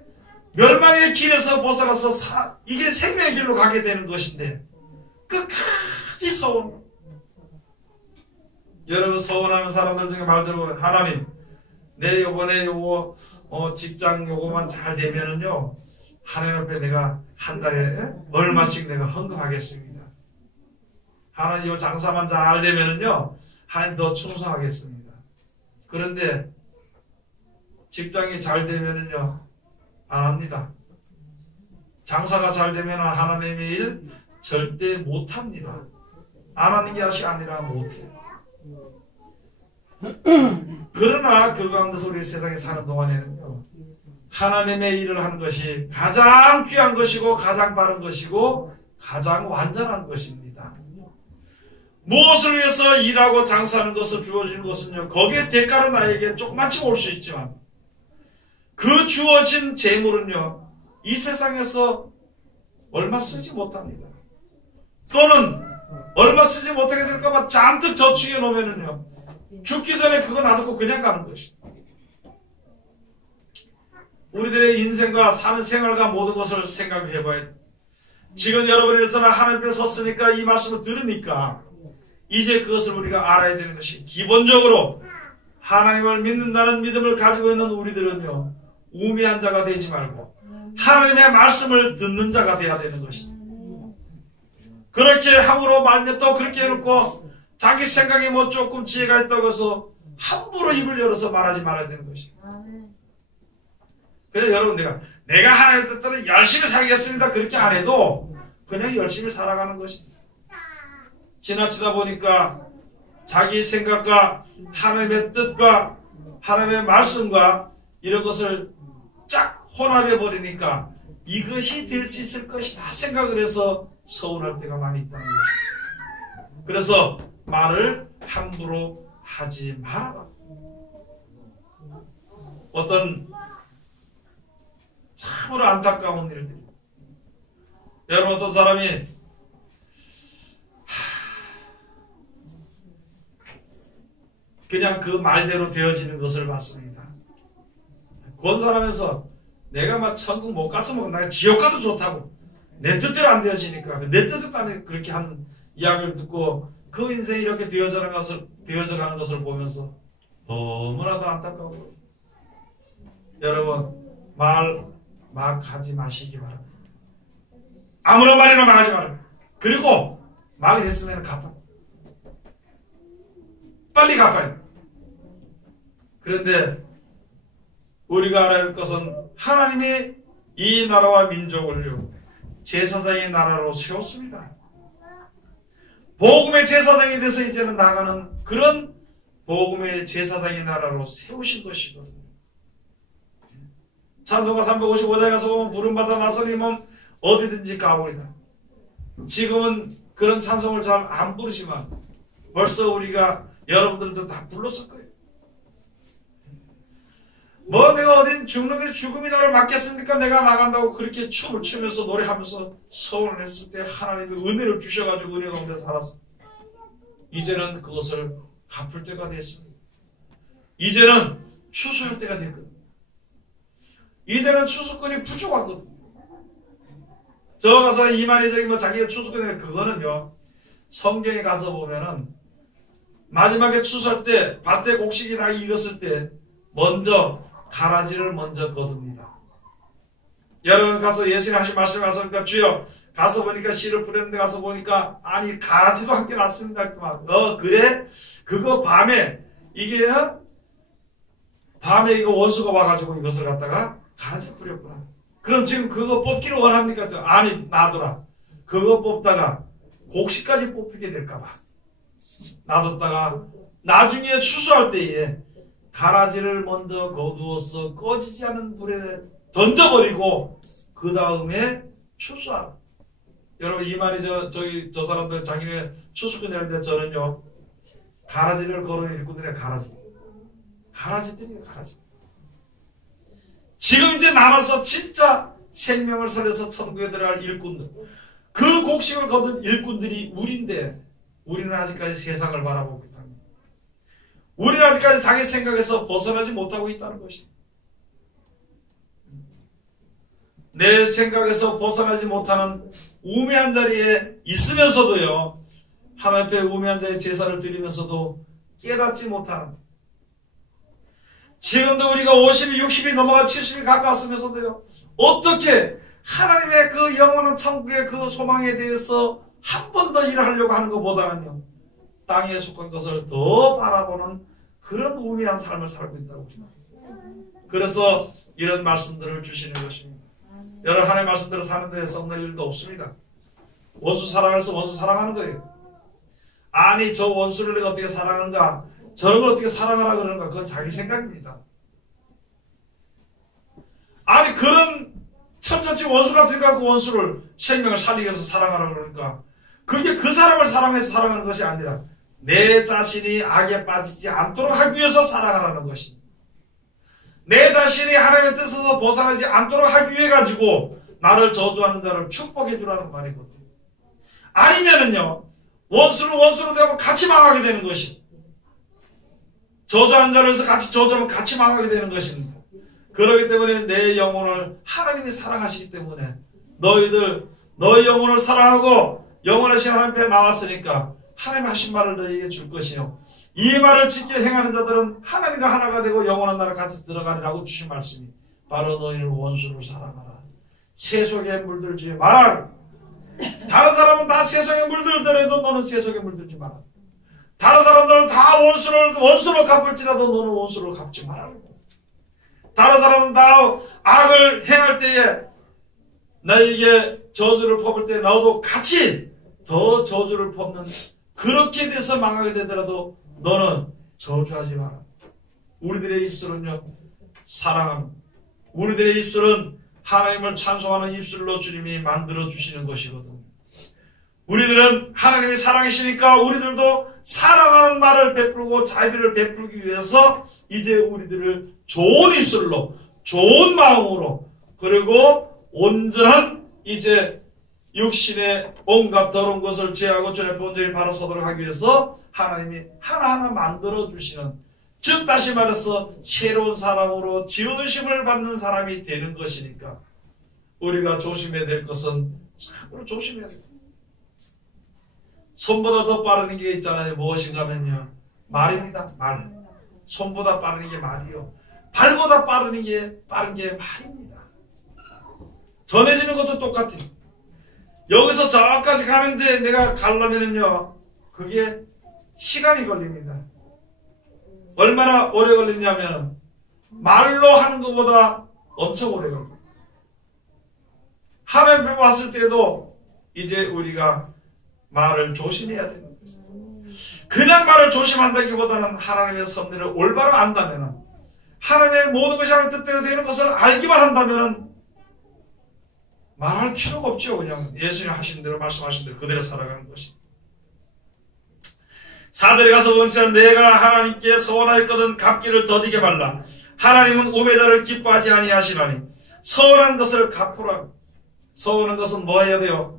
멸망의 길에서 벗어나서 이게 생명의 길로 가게 되는 것인데 끝까지 서원. 여러분, 서원하는 사람들 중에 말 들어보면 하나님 내 요번에 요거 직장 요거만 잘 되면은요 하나님 앞에 내가 한 달에 얼마씩 내가 헌금하겠습니다. 하나님 요 장사만 잘 되면은요 하나님 더 충성하겠습니다. 그런데 직장이 잘 되면은요 안 합니다. 장사가 잘 되면 하나님의 일 절대 못 합니다. 안 하는 것이 아니라 못해요. 그러나 그 가운데서 우리 세상에 사는 동안에는요 하나님의 일을 하는 것이 가장 귀한 것이고 가장 바른 것이고 가장 완전한 것입니다. 무엇을 위해서 일하고 장사하는 것을 주어지는 것은요 거기에 대가로 나에게 조그맣지 올 수 있지만 그 주어진 재물은요 이 세상에서 얼마 쓰지 못합니다. 또는 얼마 쓰지 못하게 될까봐 잔뜩 저축해 놓으면은요 죽기 전에 그거 놔두고 그냥 가는 것입니다. 우리들의 인생과 사는 생활과 모든 것을 생각해 봐야 돼요. 지금 여러분이 있잖아, 하나님 앞에 섰으니까 이 말씀을 들으니까 이제 그것을 우리가 알아야 되는 것이, 기본적으로 하나님을 믿는다는 믿음을 가지고 있는 우리들은요 우매한 자가 되지 말고 하나님의 말씀을 듣는 자가 되어야 되는 것입니다. 그렇게 함부로 말면 또 그렇게 해놓고 자기 생각에 뭐 조금 지혜가 있다고 해서 함부로 입을 열어서 말하지 말아야 되는 것입니다. 그래서 여러분, 내가 하나님 뜻대로 열심히 살겠습니다 그렇게 안 해도 그냥 열심히 살아가는 것입니다. 지나치다 보니까 자기 생각과 하나님의 뜻과 하나님의 말씀과 이런 것을 쫙 혼합해 버리니까 이것이 될 수 있을 것이다 생각을 해서 서운할 때가 많이 있다는 것입니다. 그래서 말을 함부로 하지 말아라. 어떤 참으로 안타까운 일들이, 여러분, 어떤 사람이 그냥 그 말대로 되어지는 것을 봤습니다. 그런 사람에서 내가 막 천국 못 갔으면 내가 지옥 가도 좋다고, 내 뜻대로 안 되어지니까 내 뜻대로 안 그렇게 하는 이야기를 듣고 그 인생이 이렇게 되어져가는 것을 보면서 너무나도 안타까워요. 여러분, 말 막 하지 마시기 바랍니다. 아무런 말이나 막 하지 말아요. 그리고 말을 했으면 갚아. 빨리 갚아요. 그런데 우리가 알아야 할 것은 하나님이 이 나라와 민족을요 제사장의 나라로 세웠습니다. 복음의 제사장이 돼서 이제는 나가는 그런 복음의 제사장의 나라로 세우신 것이거든요. 찬송가 355장에 가서 보면 부름받아 나서니 몸 어디든지 가오리다. 지금은 그런 찬송을 잘 안 부르지만 벌써 우리가 여러분들도 다 불렀을 거예요. 뭐 내가 어딘 죽는 게 죽음이 나를 맡겼으니까 내가 나간다고 그렇게 춤을 추면서 노래하면서 서원을 했을 때 하나님의 은혜를 주셔가지고 은혜 가운데 살았어. 이제는 그것을 갚을 때가 됐습니다. 이제는 추수할 때가 됐거든요. 이제는 추수권이 부족하거든요. 저 가서 이만희적인 뭐 자기가 추수권이 그거는요 성경에 가서 보면은 마지막에 추수할 때 밭에 곡식이 다 익었을 때 먼저 가라지를 먼저 거둡니다. 여러분 가서 예수님 하신 말씀 가서 보니까 주여 가서 보니까 씨를 뿌렸는데 가서 보니까 아니 가라지도 함께 났습니다. 그래? 그거 밤에 이게 밤에 이거 원수가 와가지고 이것을 갖다가 가라지 뿌렸구나. 그럼 지금 그거 뽑기를 원합니까? 아니 놔둬라. 그거 뽑다가 곡식까지 뽑히게 될까봐 놔뒀다가 나중에 추수할 때에 가라지를 먼저 거두어서 꺼지지 않은 불에 던져버리고 그 다음에 추수하라. 여러분 이 말이 저 사람들 자기네 추수꾼이 하는데 저는요 가라지를 거르는 일꾼들의 가라지들이에요. 가라지. 지금 이제 남아서 진짜 생명을 살려서 천국에 들어갈 일꾼들, 그 곡식을 거둔 일꾼들이 우리인데 우리는 아직까지 세상을 바라보고 있다는 거예요. 우리는 아직까지 자기 생각에서 벗어나지 못하고 있다는 것입니다. 내 생각에서 벗어나지 못하는 우매한 자리에 있으면서도요, 하나님 앞에 우매한 자의 제사를 드리면서도 깨닫지 못하는, 지금도 우리가 50이 60이 넘어가 70이 가까웠으면서도요, 어떻게 하나님의 그 영원한 천국의 그 소망에 대해서 한 번 더 일하려고 하는 것보다는요, 땅에 속한 것을 더 바라보는 그런 우매한 삶을 살고 있다고 합니다. 그래서 이런 말씀들을 주시는 것입니다. 여러분, 하나님의 말씀대로 사는 데에 썩는 일도 없습니다. 원수 사랑해서 원수 사랑하는 거예요. 아니, 저 원수를 내가 어떻게 사랑하는가, 저런 걸 어떻게 사랑하라 그러는가, 그건 자기 생각입니다. 아니, 그런 천천히 원수 같으니까 그 원수를 생명을 살리기 위해서 사랑하라 그러니까, 그게 그 사람을 사랑해서 사랑하는 것이 아니라 내 자신이 악에 빠지지 않도록 하기 위해서 사랑하라는 것입니다. 내 자신이 하나님의 뜻에서 벗어나지 않도록 하기 위해 가지고 나를 저주하는 자를 축복해 주라는 말이거든요. 아니면은요, 원수를 원수로 되면 같이 망하게 되는 것이, 저주하는 자를 해서 같이 저주하면 같이 망하게 되는 것입니다. 그렇기 때문에 내 영혼을 하나님이 사랑하시기 때문에 너희 영혼을 사랑하고 영원하신 하나님 앞에 나왔으니까 하나님 하신 말을 너희에게 줄 것이요, 이 말을 지켜 행하는 자들은 하나님과 하나가 되고 영원한 나라에 같이 들어가리라고 주신 말씀이 바로 너희는 원수를 사랑하라. 세속에 물들지 마라. 다른 사람은 다 세속에 물들더라도 너는 세속에 물들지 마라. 다른 사람들은 다 원수로 갚을지라도 너는 원수로 갚지 마라. 다른 사람은 다 악을 행할 때에 너에게 저주를 퍼볼 때 너도 같이 더 저주를 퍼는, 그렇게 돼서 망하게 되더라도 너는 저주하지 마라. 우리들의 입술은요, 사랑합니다. 우리들의 입술은 하나님을 찬송하는 입술로 주님이 만들어주시는 것이거든요. 우리들은 하나님이 사랑이시니까 우리들도 사랑하는 말을 베풀고 자비를 베풀기 위해서 이제 우리들을 좋은 입술로, 좋은 마음으로, 그리고 온전한 이제 육신의 온갖 더러운 것을 제하고 주님 앞에 온전히 바로 서도록 하기 위해서 하나님이 하나하나 만들어주시는, 즉 다시 말해서 새로운 사람으로 지으심을 받는 사람이 되는 것이니까 우리가 조심해야 될 것은 참으로 조심해야 돼요. 손보다 더 빠른 게 있잖아요. 무엇인가 하면요, 말입니다. 말. 손보다 빠른 게 말이요, 발보다 빠른 게 말입니다. 전해지는 것도 똑같아요. 여기서 저까지 가는데 내가 가려면은요, 그게 시간이 걸립니다. 얼마나 오래 걸리냐면 말로 하는 것보다 엄청 오래 걸립니다. 하나님 앞에 왔을 때도 이제 우리가 말을 조심해야 되는 것입니다. 그냥 말을 조심한다기보다는 하나님의 섭리를 올바로 안다면, 하나님의 모든 것이 하나님 뜻대로 되는 것을 알기만 한다면 말할 필요가 없죠. 그냥 예수님 하신 대로, 말씀하신 대로 그대로 살아가는 것이. 4절에 가서 보니까 내가 하나님께 서원하였거든 갚기를 더디게 말라. 하나님은 우매자를 기뻐하지 아니하시나니 서원한 것을 갚으라. 서원한 것은 뭐 해야 돼요?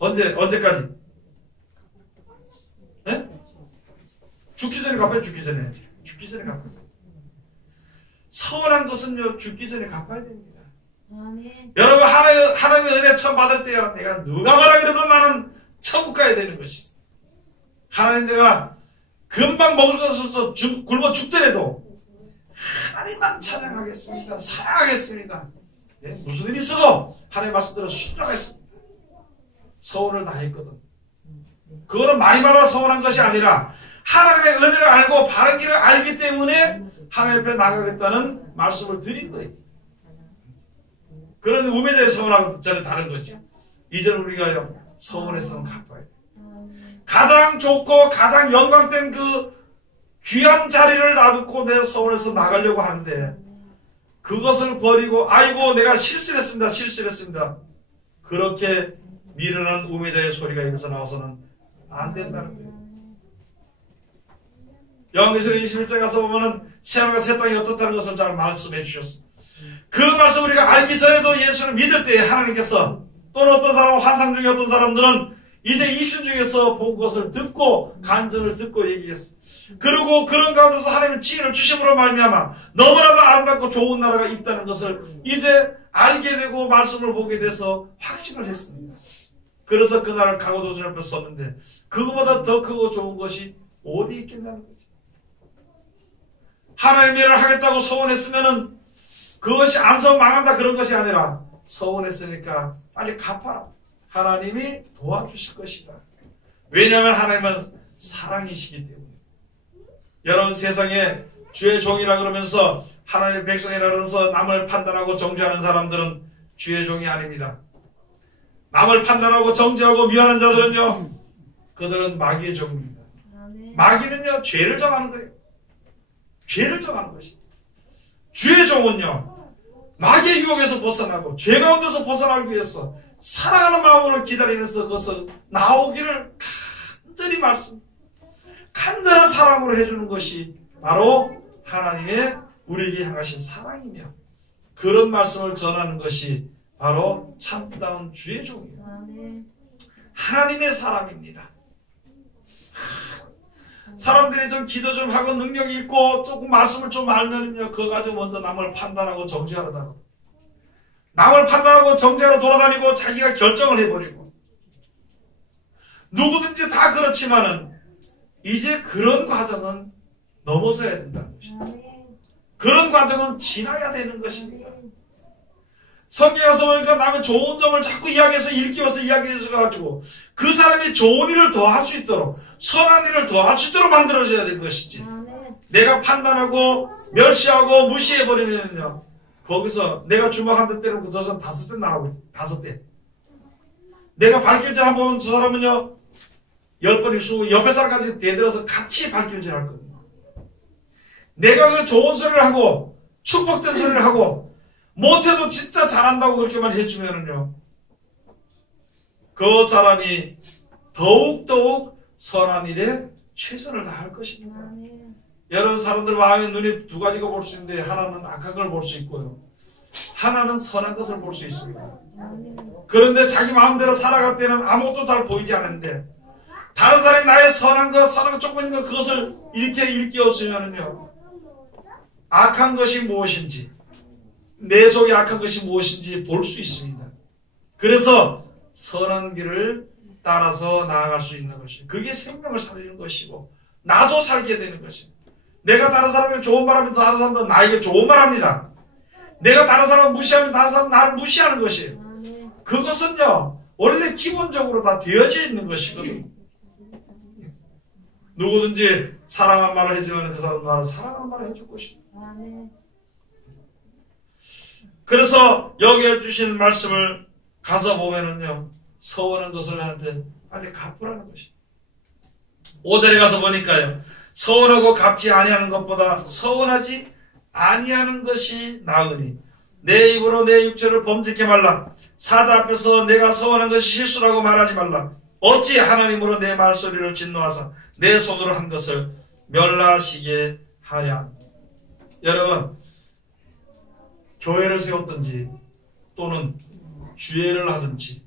언제까지? 네? 죽기 전에 갚아야, 죽기 전에 해야지. 죽기 전에 갚아야. 서원한 것은요, 죽기 전에 갚아야 됩니다. 아멘. 여러분, 하나님의 은혜 처음 받을 때요, 내가 누가 뭐라 그래도 나는 천국 가야 되는 것이 있어. 하나님, 내가 금방 먹을 것을 없어 굶어 죽더라도 하나님만 찬양하겠습니다. 사랑하겠습니다. 네? 무슨 일이 있어도 하나님 말씀대로 순종하겠습니다. 서원을 다 했거든. 그거는 많이 말아 서원한 것이 아니라 하나님의 은혜를 알고 바른 길을 알기 때문에 하나님 앞에 나가겠다는 말씀을 드린 거예요. 그런 우매자의 서원하고 전혀 다른 거죠. 이제는 우리가요, 서원에서는 갚아야 돼요. 가장 좋고 가장 영광된 그 귀한 자리를 놔두고 내 서원에서 나가려고 하는데 그것을 버리고 아이고 내가 실수를 했습니다. 그렇게 미련한 우매자의 소리가 입에서 나와서는 안 된다는 거예요. 요한계시록 21장 가서 보면은 새하늘과 새 땅이 어떻다는 것을 잘 말씀해 주셨어요. 그 말씀 우리가 알기 전에도 예수를 믿을 때에 하나님께서 또는 어떤 사람은 환상 중에 어떤 사람들은 이제 입신 중에서 본 것을 듣고 간증을 듣고 얘기했어. 그리고 그런 가운데서 하나님의 지혜를 주심으로 말미암아 너무나도 아름답고 좋은 나라가 있다는 것을 이제 알게 되고 말씀을 보게 돼서 확신을 했습니다. 그래서 그날을 강호도전 앞에 섰는데 그것보다 더 크고 좋은 것이 어디 있겠냐는 거죠. 하나님의 일을 하겠다고 서원했으면은 그것이 안 서면 망한다 그런 것이 아니라 서원했으니까 빨리 갚아라. 하나님이 도와주실 것이다. 왜냐하면 하나님은 사랑이시기 때문에. 여러분 세상에 주의 종이라 그러면서 하나님의 백성이라 그러면서 남을 판단하고 정죄하는 사람들은 주의 종이 아닙니다. 남을 판단하고 정죄하고 미워하는 자들은요, 그들은 마귀의 종입니다. 마귀는요, 죄를 정하는 거예요. 죄를 정하는 것입니다. 주의 종은요, 마귀의 유혹에서 벗어나고 죄 가운데서 벗어나기 위해서 사랑하는 마음으로 기다리면서 그것을 나오기를 간절한 사랑으로 해주는 것이 바로 하나님의 우리에게 향하신 사랑이며 그런 말씀을 전하는 것이 바로 참다운 주의 종이에요. 하나님의 사람입니다. 사람들이 좀 기도 좀 하고 능력이 있고 조금 말씀을 좀 알면은요, 그거 가지고 먼저 남을 판단하고 정죄하러 다니고, 남을 판단하고 정죄하러 돌아다니고 자기가 결정을 해버리고, 누구든지 다 그렇지만은 이제 그런 과정은 넘어서야 된다는 것입니다. 그런 과정은 지나야 되는 것입니다. 성경에 가서 보니까 남의 좋은 점을 자꾸 이야기해서 일깨워서 이야기를 해줘가지고 그 사람이 좋은 일을 더 할 수 있도록, 선한 일을 더 할 수 있도록 만들어줘야 되는 것이지. 내가 판단하고 멸시하고 무시해버리면요, 거기서 내가 주먹 한 대 때리고 저 사람 5대 나가고 5대. 내가 발길질 한 번 저 사람은요 10번 일수고 옆에 사람까지 대들어서 같이 발길질 할 거거든요. 내가 그 좋은 소리를 하고 축복된 소리를 하고 못해도 진짜 잘한다고 그렇게만 해주면은요, 그 사람이 더욱더욱 선한 일에 최선을 다할 것입니다. 여러분, 사람들 마음에 눈이 두 가지가 볼 수 있는데 하나는 악한 걸 볼 수 있고요, 하나는 선한 것을 볼 수 있습니다. 그런데 자기 마음대로 살아갈 때는 아무것도 잘 보이지 않는데 다른 사람이 나의 선한 것 조금 있는 것 그것을 이렇게 일깨워주면은요, 악한 것이 무엇인지, 내 속에 악한 것이 무엇인지 볼 수 있습니다. 그래서 선한 길을 따라서 나아갈 수 있는 것이, 그게 생명을 살리는 것이고 나도 살게 되는 것입니다. 내가 다른 사람에게 좋은 말 하면 다른 사람도 나에게 좋은 말 합니다. 내가 다른 사람을 무시하면 다른 사람은 나를 무시하는 것이에요. 그것은요, 원래 기본적으로 다 되어져 있는 것이거든요. 누구든지 사랑한 말을 해주면 그 사람은 나를 사랑하는 말을 해줄 것입니다. 그래서 여기에 주신 말씀을 가서 보면은요, 서운한 것을 하는데 빨리 갚으라는 것입니다. 5절에 가서 보니까요, 서운하고 갚지 아니하는 것보다 서운하지 아니하는 것이 나으니 내 입으로 내 육체를 범죄케 말라. 사자 앞에서 내가 서운한 것이 실수라고 말하지 말라. 어찌 하나님으로 내 말소리를 진노하사 내 손으로 한 것을 멸하시게 하랴. 여러분, 교회를 세웠든지 또는 주회를 하든지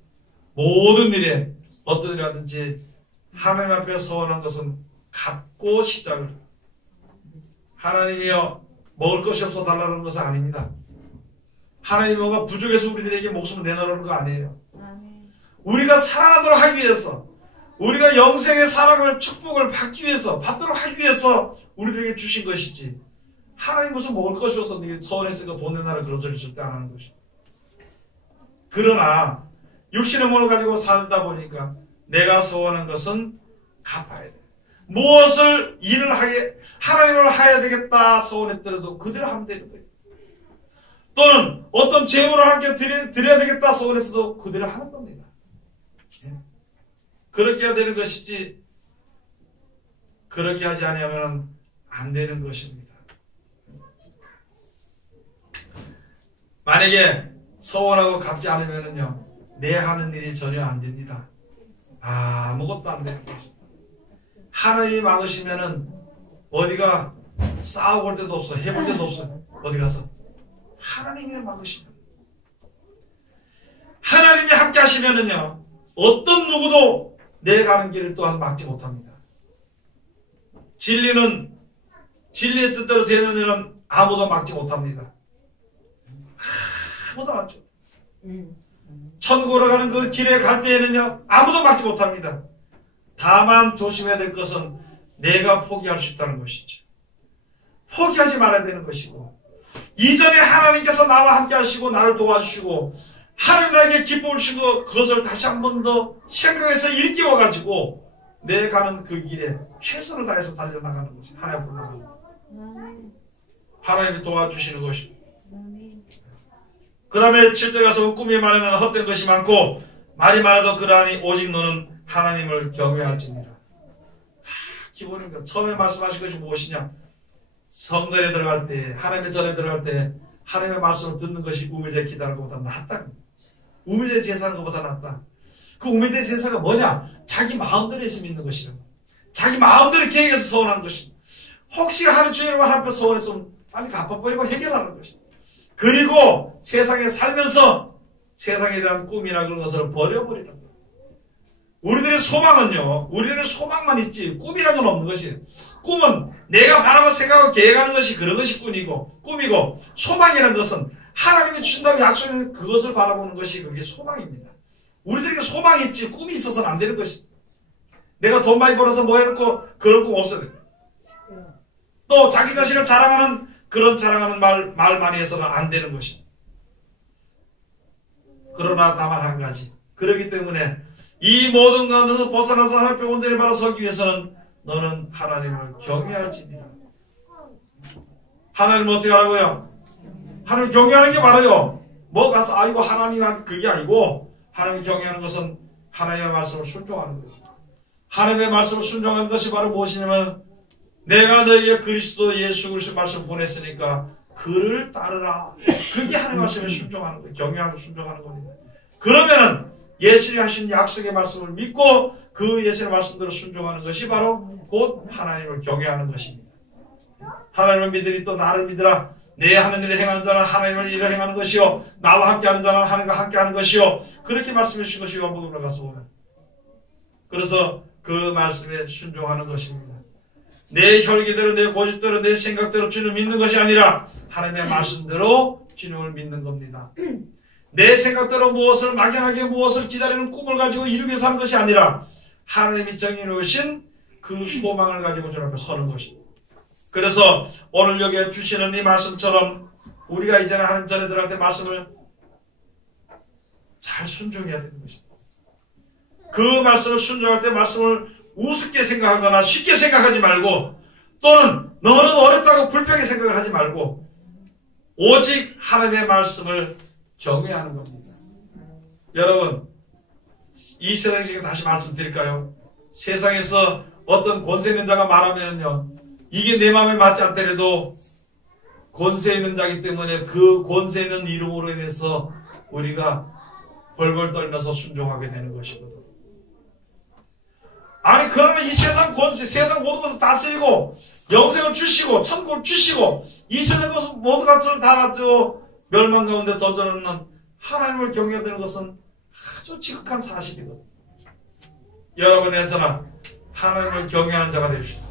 모든 일에 어떤 일을 하든지 하나님 앞에 서원한 것은 갚고 시작을. 하나님이여 먹을 것이 없어 달라는 것은 아닙니다. 하나님이 뭐가 부족해서 우리들에게 목숨을 내놓는 거 아니에요. 우리가 살아나도록 하기 위해서, 우리가 영생의 사랑을 축복을 받기 위해서, 받도록 하기 위해서 우리들에게 주신 것이지, 하나님 무슨 먹을 것이 없어 서원했으니까 돈 내놔라 그런 소리 절대 안 하는 것이. 그러나 육신의 몸을 가지고 살다 보니까 내가 서원한 것은 갚아야 돼. 무엇을 일을 하나님을 해야 되겠다 서원했더라도 그대로 하면 되는 거예요. 또는 어떤 재물을 함께 드려야 되겠다 서원했어도 그대로 하는 겁니다. 그렇게 해야 되는 것이지, 그렇게 하지 않으면 안 되는 것입니다. 만약에 서운하고 갚지 않으면은요, 내 하는 일이 전혀 안 됩니다. 아무것도 안 되는 것입니다. 하나님이 막으시면은 어디가 싸워볼 때도 없어, 해볼 때도 없어. 어디 가서 하나님이 막으시면, 하나님이 함께 하시면은요, 어떤 누구도 내 가는 길을 또한 막지 못합니다. 진리의 뜻대로 되는 일은 아무도 막지 못합니다. 아무도 막지 못합니다. 천국으로 가는 그 길에 갈 때에는요, 아무도 막지 못합니다. 다만 조심해야 될 것은 내가 포기할 수 있다는 것이죠. 포기하지 말아야 되는 것이고, 이전에 하나님께서 나와 함께 하시고 나를 도와주시고 하나님 나에게 기쁨을 주시고 그것을 다시 한 번 더 생각해서 일깨워가지고 내 가는 그 길에 최선을 다해서 달려나가는 것이 하나님 앞으로 나가는 것. 하나님이 도와주시는 것입니다. 그 다음에 7절 가서 꿈이 많으면 헛된 것이 많고 말이 많아도 그러하니 오직 너는 하나님을 경외할지니라. 기본입니다. 처음에 말씀하신 것이 무엇이냐? 성전에 들어갈 때, 하나님의 전에 들어갈 때 하나님의 말씀을 듣는 것이 우매제 기도하는 것보다 낫다. 우매제 제사하는 것보다 낫다. 그 우매제 제사가 뭐냐? 자기 마음대로 해서 믿는 것이라고. 자기 마음대로 계획해서 서원하는 것입니다. 혹시 하는 주님을 하나님 앞에 서원했으면 빨리 갚아버리고 해결하는 것입니다. 그리고 세상에 살면서 세상에 대한 꿈이나 그런 것을 버려버리는 거예요. 우리들의 소망은요, 우리들의 소망만 있지 꿈이라는 건 없는 것이에요. 꿈은 내가 바라고 생각하고 계획하는 것이 그런 것이 꿈이고, 소망이라는 것은 하나님이 주신다고 약속하는 그것을 바라보는 것이 그게 소망입니다. 우리들에게 소망이 있지 꿈이 있어서는 안 되는 것이죠. 내가 돈 많이 벌어서 뭐 해놓고 그런 꿈 없어야 돼요. 또 자기 자신을 자랑하는 그런 자랑하는 말 많이 해서는 안 되는 것입니다. 그러나 다만 한 가지. 그렇기 때문에 이 모든 가운데서 벗어나서 하나님 앞에 온전히 바로 서기 위해서는 너는 하나님을 경외할지니라. 하나님을 어떻게 하라고요? 하나님 경외하는 게 바로요, 뭐 가서 아이고 하나님 그게 아니고, 하나님 경외하는 것은 하나님의 말씀을 순종하는 거예요. 하나님의 말씀을 순종하는 것이 바로 무엇이냐면, 내가 너에게 그리스도 예수 그리스도의 말씀을 보냈으니까 그를 따르라. 그게 하나님의 말씀에 순종하는 거예요. 경외하고 순종하는 겁니다. 그러면은 예수님이 하신 약속의 말씀을 믿고 그 예수의 말씀대로 순종하는 것이 바로 곧 하나님을 경외하는 것입니다. 하나님을 믿으니 또 나를 믿으라. 내 하는 일을 행하는 자는 하나님을 일을 행하는 것이요, 나와 함께하는 자는 하나님과 함께하는 것이요, 그렇게 말씀해 주신 것이 요한복음에 가서 보면, 그래서 그 말씀에 순종하는 것입니다. 내 혈기대로, 내 고집대로, 내 생각대로 주님을 믿는 것이 아니라 하나님의 말씀대로 주님을 믿는 겁니다. 내 생각대로 무엇을 막연하게 무엇을 기다리는 꿈을 가지고 이루기 위해서 하는 것이 아니라 하나님이 정해놓으신 그 소망을 가지고 주님 앞에 서는 것입니다. 그래서 오늘 여기에 주시는 이 말씀처럼 우리가 이제는 하나님 전에 들어갈 때 말씀을 잘 순종해야 되는 것입니다. 그 말씀을 순종할 때 말씀을 우습게 생각하거나 쉽게 생각하지 말고, 또는 너는 어렵다고 불평하게 생각을 하지 말고 오직 하나님의 말씀을 경외하는 겁니다. 여러분, 이 세상에 지금 다시 말씀드릴까요? 세상에서 어떤 권세 있는 자가 말하면요, 이게 내 마음에 맞지 않더라도 권세 있는 자이기 때문에 그 권세 있는 이름으로 인해서 우리가 벌벌 떨면서 순종하게 되는 것이거든. 아니, 그러나 이 세상 권세, 세상 모든 것을 다스리고 영생을 주시고 천국을 주시고 이 세상 모든 것을 다 가지고 멸망 가운데 던져놓는 하나님을 경외해야 되는 것은 아주 지극한 사실이거든. 여러분의 저나 하나님을 경외하는 자가 되십시오.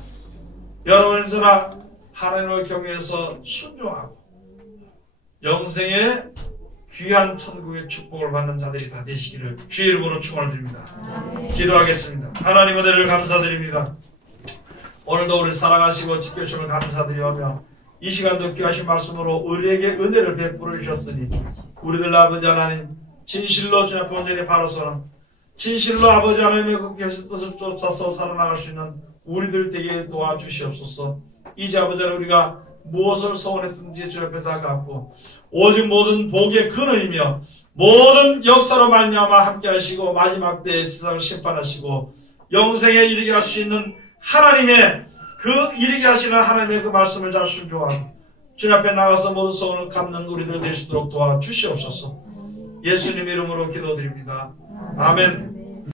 여러분의 저나 하나님을 경외해서 순종하고 영생의 귀한 천국의 축복을 받는 자들이 다 되시기를 주의 이름으로 축원을 드립니다. 기도하겠습니다. 하나님 은혜를 감사드립니다. 오늘도 우리 사랑하시고 지켜주심을 감사드리며 이 시간도 귀하신 말씀으로 우리에게 은혜를 베풀어 주셨으니 우리들 아버지 하나님, 진실로 주님 앞에 온전히 바로 서는, 진실로 아버지 하나님의 그 계신 뜻을 쫓아서 살아나갈 수 있는 우리들 되게 도와주시옵소서. 이제 아버지 하나님, 우리가 무엇을 소원했든지 주님 앞에 다 갚고 오직 모든 복의 근원이며 모든 역사로 말미암아 함께 하시고 마지막 때에 세상을 심판하시고 영생에 이르게 할 수 있는 하나님의 그 이르게 하시는 하나님의 그 말씀을 잘 순종하고 주님 앞에 나가서 모든 소원을 갚는 우리들 될 수 있도록 도와주시옵소서. 예수님 이름으로 기도드립니다. 아멘.